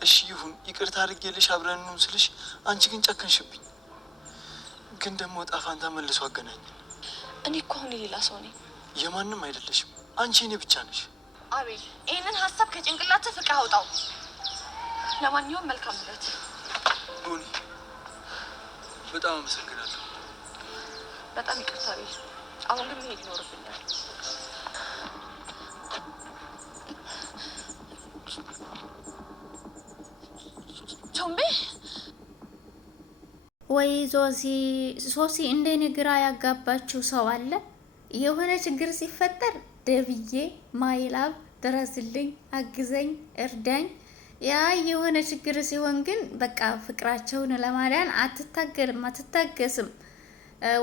እሺ ይሁን ይቅርታ አድርጌልሽ አብረን ነው ስልሽ አንቺ ግን ጨከንሽብኝ። ግን ደግሞ ዕጣ ፋንታ መልሶ አገናኝ። እኔ እኮ አሁን ሌላ ሰው ነኝ። የማንም አይደለሽም አንቺ እኔ ብቻ ነሽ። አቤል ይሄንን ሀሳብ ከጭንቅላትህ ፍቃ አውጣው። ለማንኛውም መልካም ልደት። ቡኒ በጣም አመሰግናለሁ። በጣም ይቅርታ አቤል። አሁን ግን መሄድ ይኖርብኛል። ቾምቤ ወይ ሶሲ እንደኔ ግራ ያጋባችው ሰው አለ። የሆነ ችግር ሲፈጠር ደብዬ ማይላብ ድረስልኝ፣ አግዘኝ፣ እርዳኝ። ያ የሆነ ችግር ሲሆን ግን በቃ ፍቅራቸውን ለማዳን አትታገልም፣ አትታገስም።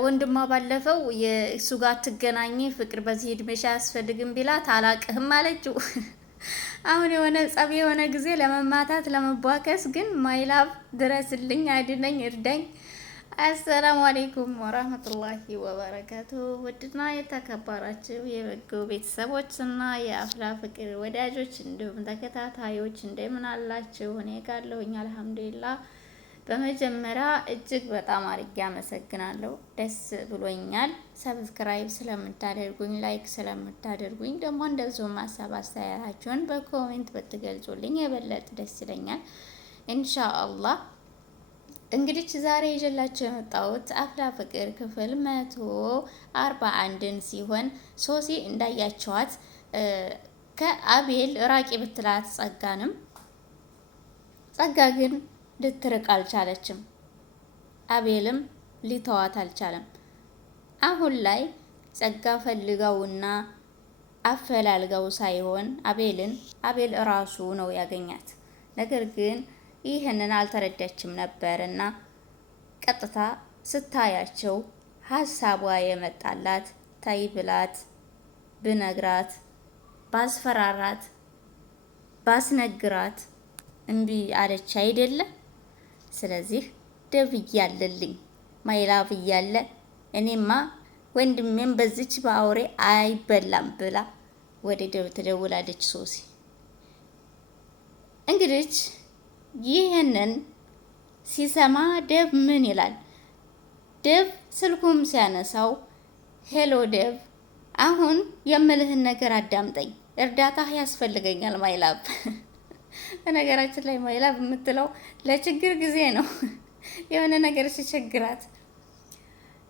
ወንድሟ ባለፈው የእሱ ጋር አትገናኝ፣ ፍቅር በዚህ እድሜሽ አያስፈልግም ቢላት አላቅህም አለችው። አሁን የሆነ ጸብ የሆነ ጊዜ ለመማታት ለመቧከስ ግን ማይላብ ድረስልኝ፣ አድነኝ፣ እርዳኝ። አሰላሙ አለይኩም ወራህመቱላሂ ወበረካቱ። ውድና የተከበራችሁ የበጎ ቤተሰቦች እና የአፍላ ፍቅር ወዳጆች እንዲሁም ተከታታዮች እንደምን አላችሁ? እኔ ጋለሁኝ አልሐምዱሊላህ። በመጀመሪያ እጅግ በጣም አድርጌ አመሰግናለሁ። ደስ ብሎኛል። ሰብስክራይብ ስለምታደርጉኝ፣ ላይክ ስለምታደርጉኝ፣ ደግሞ እንደዚሁም ሀሳብ አስተያየታችሁን በኮሜንት ብትገልጹልኝ የበለጠ ደስ ይለኛል ኢንሻአላህ። እንግዲህ ዛሬ ይዤላችሁ የመጣሁት አፍላ ፍቅር ክፍል 141ን ሲሆን ሶሲ እንዳያቸዋት ከአቤል ራቂ ብትላት ጸጋ ግን ልትርቅ አልቻለችም። አቤልም ሊተዋት አልቻለም። አሁን ላይ ጸጋ ፈልጋውና አፈላልጋው ሳይሆን አቤል ራሱ ነው ያገኛት። ነገር ግን ይህንን አልተረዳችም ነበርና ቀጥታ ስታያቸው ሀሳቧ የመጣላት ታይ ብላት ብነግራት ባስፈራራት ባስነግራት እምቢ አለች አይደለ? ስለዚህ ደብ እያለልኝ ማይላቭ እያለ እኔማ ወንድሜም በዚች በአውሬ አይበላም ብላ ወደ ደብ ትደውላለች ሶሲ። እንግዲህ ይህንን ሲሰማ ደብ ምን ይላል? ደብ ስልኩም ሲያነሳው ሄሎ ደብ፣ አሁን የምልህን ነገር አዳምጠኝ፣ እርዳታህ ያስፈልገኛል ማይላብ። በነገራችን ላይ ማይላብ የምትለው ለችግር ጊዜ ነው። የሆነ ነገር ሲቸግራት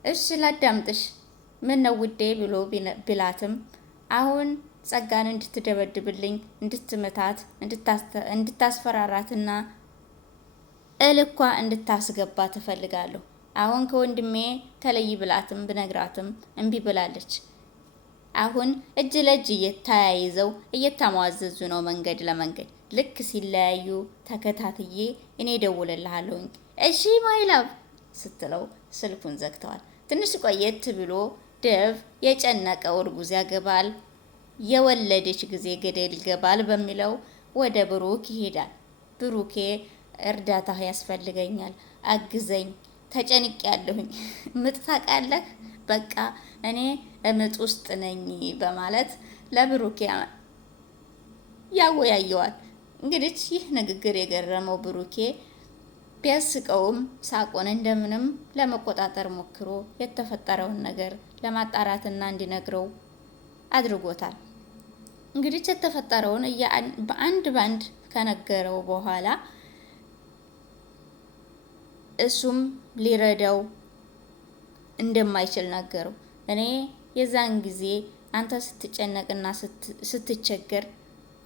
እሺ ላዳምጥሽ፣ ምን ነው ውዴ ብሎ ቢላትም አሁን ጸጋን እንድትደበድብልኝ፣ እንድትመታት፣ እንድታስፈራራትና እልኳ እንድታስገባ ትፈልጋለሁ። አሁን ከወንድሜ ተለይ ብላትም ብነግራትም እምቢ ብላለች። አሁን እጅ ለእጅ እየተያይዘው እየተሟዘዙ ነው መንገድ ለመንገድ። ልክ ሲለያዩ ተከታትዬ እኔ ደውልልሃለሁኝ እሺ ማይላቭ ስትለው ስልኩን ዘግተዋል። ትንሽ ቆየት ብሎ ደብ የጨነቀው እርጉዝ ያገባል፣ የወለደች ጊዜ ገደል ይገባል በሚለው ወደ ብሩክ ይሄዳል። ብሩኬ እርዳታህ ያስፈልገኛል፣ አግዘኝ፣ ተጨንቄያለሁኝ፣ ምጥ ታውቃለህ፣ በቃ እኔ ምጥ ውስጥ ነኝ በማለት ለብሩኬ ያወያየዋል። እንግዲህ ይህ ንግግር የገረመው ብሩኬ ቢያስቀውም ሳቁን እንደምንም ለመቆጣጠር ሞክሮ የተፈጠረውን ነገር ለማጣራትና እንዲነግረው አድርጎታል። እንግዲህ የተፈጠረውን በአንድ ባንድ ከነገረው በኋላ እሱም ሊረዳው እንደማይችል ነገረው። እኔ የዛን ጊዜ አንተ ስትጨነቅና ስትቸገር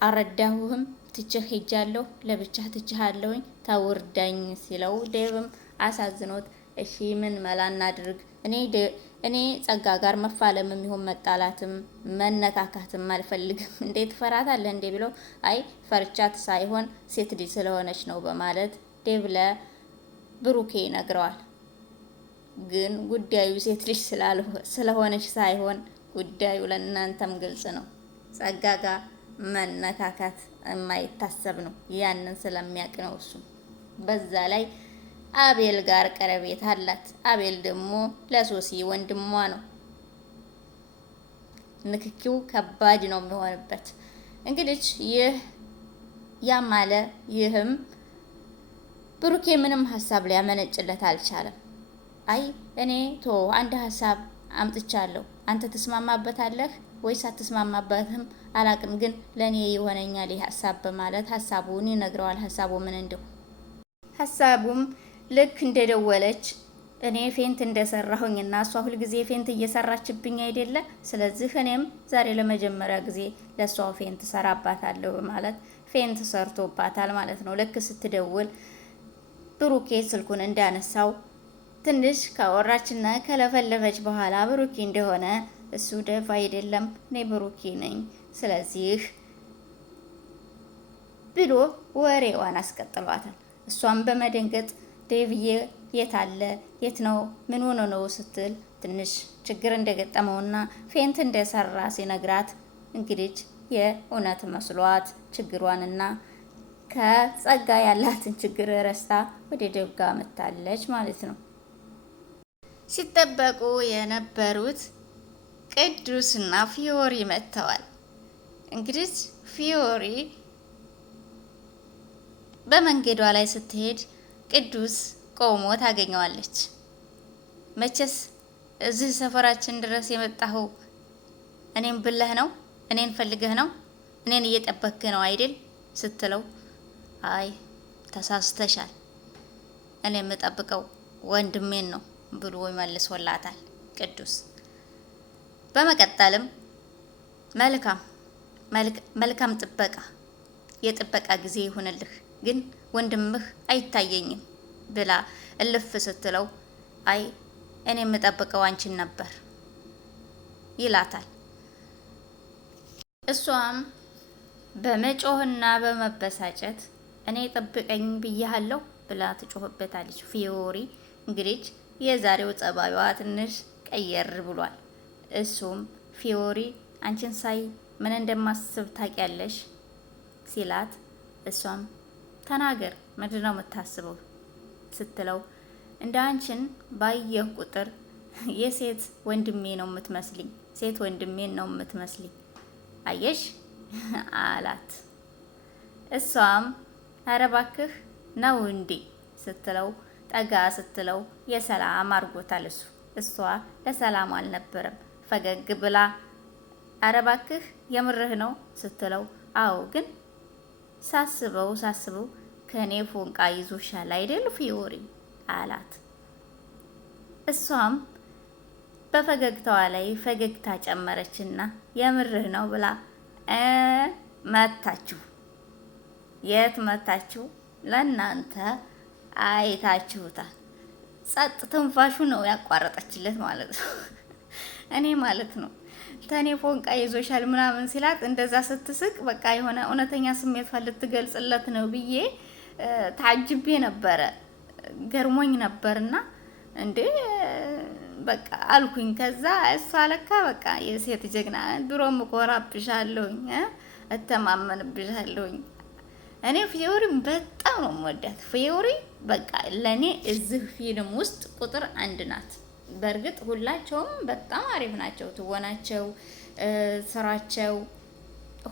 አረዳሁህም፣ ትቼህ ሄጃለሁ፣ ለብቻህ ትቼሃለሁኝ፣ ታውርዳኝ ሲለው ዴቭም አሳዝኖት እሺ ምን መላ እናድርግ፣ እኔ ጸጋ ጋር መፋለም የሚሆን መጣላትም መነካካትም አልፈልግም፣ እንዴት ፈራታለህ እንዴ ብለው አይ ፈርቻት ሳይሆን ሴት ልጅ ስለሆነች ነው በማለት ዴቭ ለብሩኬ ይነግረዋል። ግን ጉዳዩ ሴት ልጅ ስለሆነች ሳይሆን ጉዳዩ ለእናንተም ግልጽ ነው። ጸጋ ጋር መነካካት የማይታሰብ ነው። ያንን ስለሚያውቅ ነው እሱ። በዛ ላይ አቤል ጋር ቀረቤት አላት። አቤል ደግሞ ለሶሲ ወንድሟ ነው። ንክኪው ከባድ ነው የሚሆንበት። እንግዲህ ይህ ያም አለ ይህም ብሩኬ ምንም ሀሳብ ሊያመነጭለት አልቻለም። አይ እኔ አንድ ሀሳብ አምጥቻለሁ፣ አንተ ትስማማበታለህ ወይስ አትስማማበትም አላቅም፣ ግን ለኔ ይሆነኛል ይህ ሀሳብ በማለት ሀሳቡን ይነግረዋል። ሀሳቡ ምን እንደው ሀሳቡም ልክ እንደደወለች እኔ ፌንት እንደሰራሁኝና እሷ ሁልጊዜ ፌንት እየሰራችብኝ አይደለ? ስለዚህ እኔም ዛሬ ለመጀመሪያ ጊዜ ለእሷ ፌንት ሰራባታለሁ በማለት ፌንት ሰርቶባታል ማለት ነው። ልክ ስትደውል ብሩኬ ስልኩን እንዳነሳው ትንሽ ካወራችና ከለፈለፈች በኋላ ብሩኬ እንደሆነ እሱ ደፍ አይደለም እኔ ብሩኬ ነኝ፣ ስለዚህ ብሎ ወሬዋን አስቀጥሏታል። እሷም በመደንገጥ ዴቭዬ የት አለ? የት ነው? ምን ሆኖ ነው ስትል ትንሽ ችግር እንደገጠመውና ፌንት እንደሰራ ሲነግራት እንግዲህ የእውነት መስሏት ችግሯንና ከጸጋ ያላትን ችግር ረስታ ወደ ደጋ መታለች ማለት ነው። ሲጠበቁ የነበሩት ቅዱስና ፊዮሪ መጥተዋል። እንግዲህ ፊዮሪ በመንገዷ ላይ ስትሄድ ቅዱስ ቆሞ ታገኘዋለች። መቼስ እዚህ ሰፈራችን ድረስ የመጣኸው እኔን ብለህ ነው? እኔን ፈልገህ ነው? እኔን እየጠበክ ነው አይደል? ስትለው አይ ተሳስተሻል፣ እኔ የምጠብቀው ወንድሜን ነው ብሎ ይመልሶላታል ቅዱስ። በመቀጠልም መልካም ጥበቃ፣ የጥበቃ ጊዜ ይሁንልህ፣ ግን ወንድምህ አይታየኝም ብላ እልፍ ስትለው አይ እኔ የምጠብቀው አንቺን ነበር ይላታል። እሷም በመጮህና በመበሳጨት እኔ ጠብቀኝ ብያለሁ ብላ ትጮህበታለች። ፊዮሪ እንግዲህ የዛሬው ጸባዩዋ ትንሽ ቀየር ብሏል። እሱም ፊዮሪ አንቺን ሳይ ምን እንደማስብ ታውቂያለሽ ሲላት እሷም ተናገር ምንድነው የምታስበው ስትለው እንደ አንቺን ባየሁ ቁጥር የሴት ወንድሜ ነው የምትመስልኝ፣ ሴት ወንድሜን ነው የምትመስልኝ አየሽ አላት። እሷም ኧረ እባክህ ነው እንዴ ስትለው ጠጋ ስትለው የሰላም አድርጎታል እሱ። እሷ ለሰላም አልነበረም ፈገግ ብላ ኧረ እባክህ የምርህ ነው ስትለው አዎ ግን ሳስበው ከኔ ፎንቃ ይዞሻል አይደል ፊዮሪ አላት። እሷም በፈገግታዋ ላይ ፈገግታ ጨመረችና የምርህ ነው ብላ መታችሁ። የት መታችሁ? ለእናንተ አይታችሁታል። ጸጥ ትንፋሹ ነው ያቋረጠችለት ማለት ነው። እኔ ማለት ነው ተኔ ፎንቃ ይዞሻል ምናምን ሲላት እንደዛ ስትስቅ በቃ የሆነ እውነተኛ ስሜት ልትገልጽለት ነው ብዬ ታጅቤ ነበረ፣ ገርሞኝ ነበርና እንዴ በቃ አልኩኝ። ከዛ እሷ ለካ በቃ የሴት ጀግና፣ ድሮም እኮራብሻለሁኝ፣ እተማመንብሻለሁኝ። እኔ ፊዮሪን በጣም ነው የምወዳት። ፊዮሪ በቃ ለኔ እዚህ ፊልም ውስጥ ቁጥር 1 ናት። በእርግጥ ሁላቸውም በጣም አሪፍ ናቸው፣ ትወናቸው፣ ስራቸው፣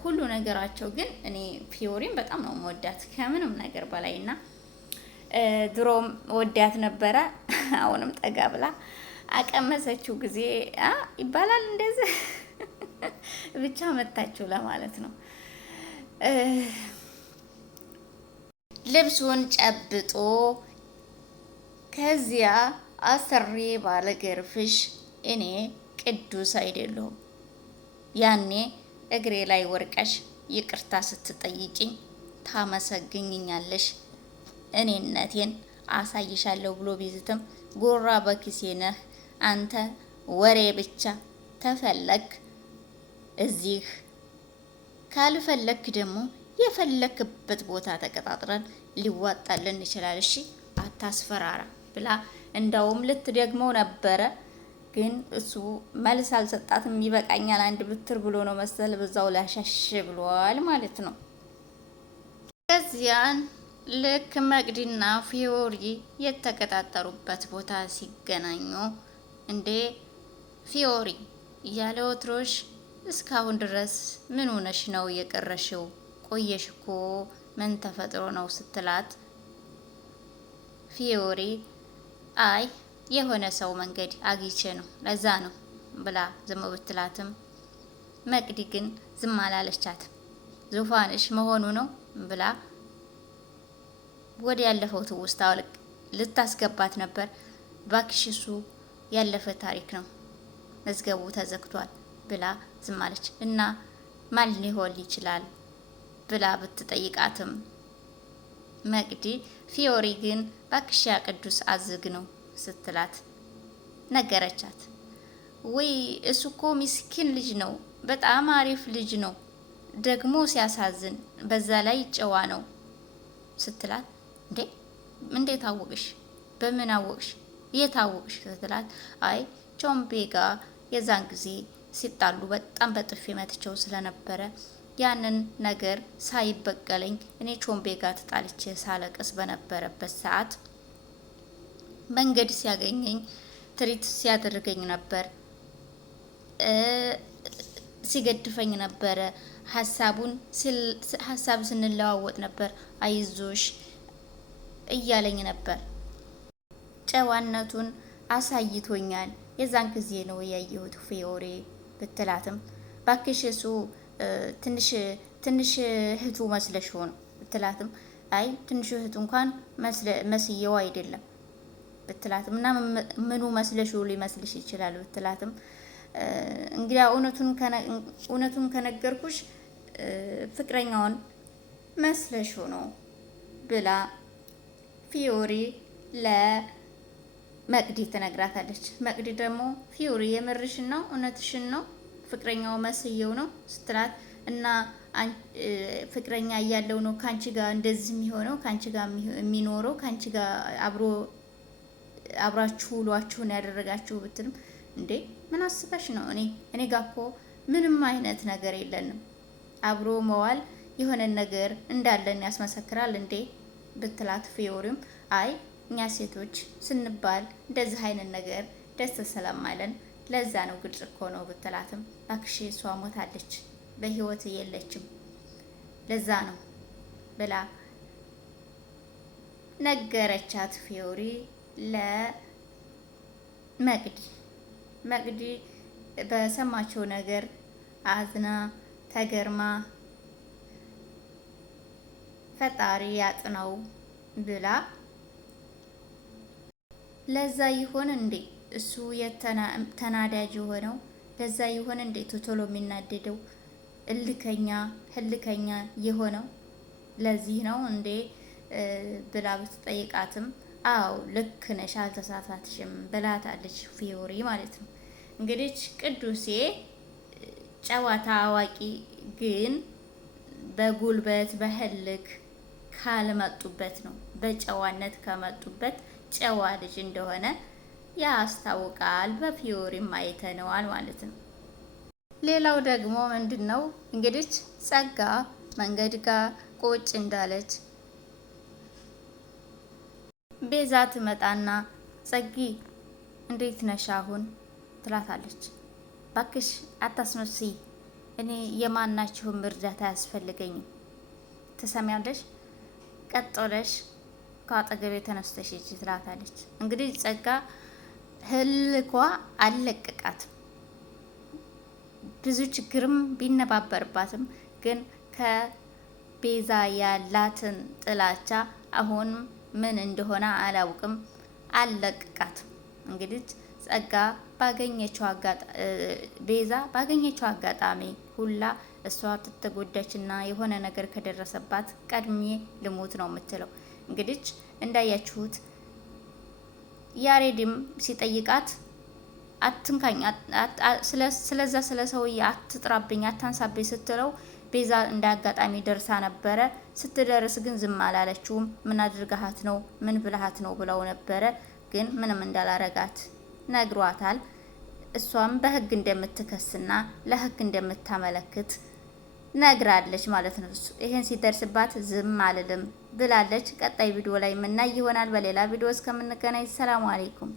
ሁሉ ነገራቸው። ግን እኔ ፊዮሪን በጣም ነው የምወዳት ከምንም ነገር በላይና ድሮም ወዳት ነበረ። አሁንም ጠጋ ብላ አቀመሰችው ጊዜ ይባላል እንደዚህ ብቻ መታችሁ ለማለት ነው። ልብሱን ጨብጦ ከዚያ አሰሪ ባለ ገርፍሽ እኔ ቅዱስ አይደለሁም። ያኔ እግሬ ላይ ወርቀሽ ይቅርታ ስትጠይቂኝ ታመሰግኝኛለሽ፣ እኔነቴን አሳይሻለሁ ብሎ ቢዝትም ጎራ በኪሴ ነህ አንተ፣ ወሬ ብቻ ተፈለክ እዚህ፣ ካልፈለክ ደግሞ የፈለክበት ቦታ ተቀጣጥረን ሊዋጣልን ይችላል። እሺ አታስፈራራ ብላ እንዳውም ልትደግመው ነበረ፣ ግን እሱ መልስ አልሰጣትም። ይበቃኛል አንድ ብትር ብሎ ነው መሰል በዛው ላሻሽ ብሏል ማለት ነው። ከዚያን ልክ መቅዲና ፊዮሪ የተቀጣጠሩበት ቦታ ሲገናኙ እንዴ ፊዮሪ ያለ ወትሮሽ እስካሁን ድረስ ምን ሆነሽ ነው የቀረሽው? ቆየሽ እኮ ምን ተፈጥሮ ነው ስትላት ፊዮሪ አይ የሆነ ሰው መንገድ አግኝቼ ነው ለዛ ነው ብላ ዝም ብትላትም መቅዲ ግን ዝም አላለቻት። ዙፋንሽ መሆኑ ነው ብላ ወደ ያለፈው ትውስታ ልታስገባት ነበር። ባክሽ እሱ ያለፈ ታሪክ ነው መዝገቡ ተዘግቷል ብላ ዝም አለች። እና ማን ሊሆን ይችላል ብላ ብትጠይቃትም መቅዲ ፊዮሪ ግን ባክሽ ያ ቅዱስ አዝግ ነው ስትላት ነገረቻት። ወይ እሱ እኮ ምስኪን ልጅ ነው፣ በጣም አሪፍ ልጅ ነው፣ ደግሞ ሲያሳዝን፣ በዛ ላይ ጨዋ ነው ስትላት እንዴ እንዴት አወቅሽ? በምን አወቅሽ? የት አወቅሽ? ስትላት አይ ቾምቤ ጋር የዛን ጊዜ ሲጣሉ በጣም በጥፊ መትቸው ስለነበረ ያንን ነገር ሳይበቀለኝ እኔ ቾምቤ ጋር ተጣልቼ ሳለቅስ በነበረበት ሰዓት መንገድ ሲያገኘኝ ትሪት ሲያደርገኝ ነበር፣ ሲገድፈኝ ነበረ፣ ሀሳብ ስንለዋወጥ ነበር፣ አይዞሽ እያለኝ ነበር። ጨዋነቱን አሳይቶኛል። የዛን ጊዜ ነው ያየሁት ፊዮሪ ብትላትም ባክሽ እሱ ትንሽ እህቱ መስለሽ ሆኖ ብትላትም አይ ትንሽ እህቱ እንኳን መስየው አይደለም ብትላትም እና ምኑ መስለሽ ሊመስልሽ ይችላል ብትላትም እንግዲህ እውነቱን ከነገርኩሽ ፍቅረኛውን መስለሽ ነው ብላ ፊዮሪ ለመቅዲ ትነግራታለች። መቅዲ ደግሞ ፊዮሪ የምርሽን ነው እውነትሽን ነው ፍቅረኛው መስየው ነው ስትላት እና ፍቅረኛ እያለው ነው ካንቺ ጋር እንደዚህ የሚሆነው ካንቺ ጋር የሚኖረው ካንቺ ጋር አብራችሁ ውሏችሁን ያደረጋችሁ ብትልም እንዴ ምን አስበሽ ነው? እኔ ጋር እኮ ምንም አይነት ነገር የለንም። አብሮ መዋል የሆነ ነገር እንዳለን ያስመሰክራል እንዴ ብትላት ፊዮሪም አይ እኛ ሴቶች ስንባል እንደዚህ አይነት ነገር ደስ ስለማይለን ለዛ ነው ግልጽ እኮ ነው ብትላትም ባክሽ እሷ ሞታለች በህይወት የለችም ለዛ ነው ብላ ነገረቻት ፊዮሪ መቅዲ በሰማቸው ነገር አዝና ተገርማ ፈጣሪ ያጥነው ብላ ለዛ ይሆን እንዴ እሱ ተናዳጅ የሆነው ለዛ ይሆን እንዴ ቶሎ የሚናደደው ህልከኛ የሆነው ለዚህ ነው እንዴ ብላ ብትጠይቃትም አው ልክ ነሽ አልተሳሳትሽም ብላታለች ፊዮሪ ማለት ነው። እንግዲህ ቅዱሴ ጨዋታ አዋቂ ግን በጉልበት በህልክ ካልመጡበት ነው በጨዋነት ከመጡበት ጨዋ ልጅ እንደሆነ ያስታውቃል። በፊዮሪም አይተነዋል ማለት ነው። ሌላው ደግሞ ምንድነው እንግዲህ ጸጋ መንገድ ጋር ቁጭ እንዳለች ቤዛ ትመጣና ጸጊ እንዴት ነሽ አሁን ትላታለች። ባክሽ አታስመስይ፣ እኔ የማናችሁም እርዳታ አያስፈልገኝም። ትሰሚያለሽ? ቀጥለሽ ከአጠገቤ ተነስተሽ ሂጂ ትላታለች። እንግዲህ ጸጋ ህልኳ አለቀቃትም። ብዙ ችግርም ቢነባበርባትም ግን ከቤዛ ያላትን ጥላቻ አሁን ምን እንደሆነ አላውቅም አለቀቃትም። እንግዲህ ጸጋ ቤዛ ባገኘችው አጋጣሚ ሁላ እሷ ትተጎዳችና የሆነ ነገር ከደረሰባት ቀድሜ ልሞት ነው የምትለው። እንግዲህ እንዳያችሁት ያሬድም ሲጠይቃት አትንካኝ፣ ስለዛ ስለ ሰውዬ አትጥራብኝ፣ አታንሳብኝ ስትለው ቤዛ እንደ አጋጣሚ ደርሳ ነበረ። ስትደርስ ግን ዝም አላለችውም። ምን አድርጋሃት ነው ምን ብልሃት ነው ብለው ነበረ። ግን ምንም እንዳላረጋት ነግሯታል። እሷም በህግ እንደምትከስና ለህግ እንደምታመለክት ነግራለች ማለት ነው። ይሄን ሲደርስባት ዝም አልልም ብላለች። ቀጣይ ቪዲዮ ላይ የምናይ ይሆናል። በሌላ ቪዲዮ እስከምንገናኝ ሰላም አለይኩም።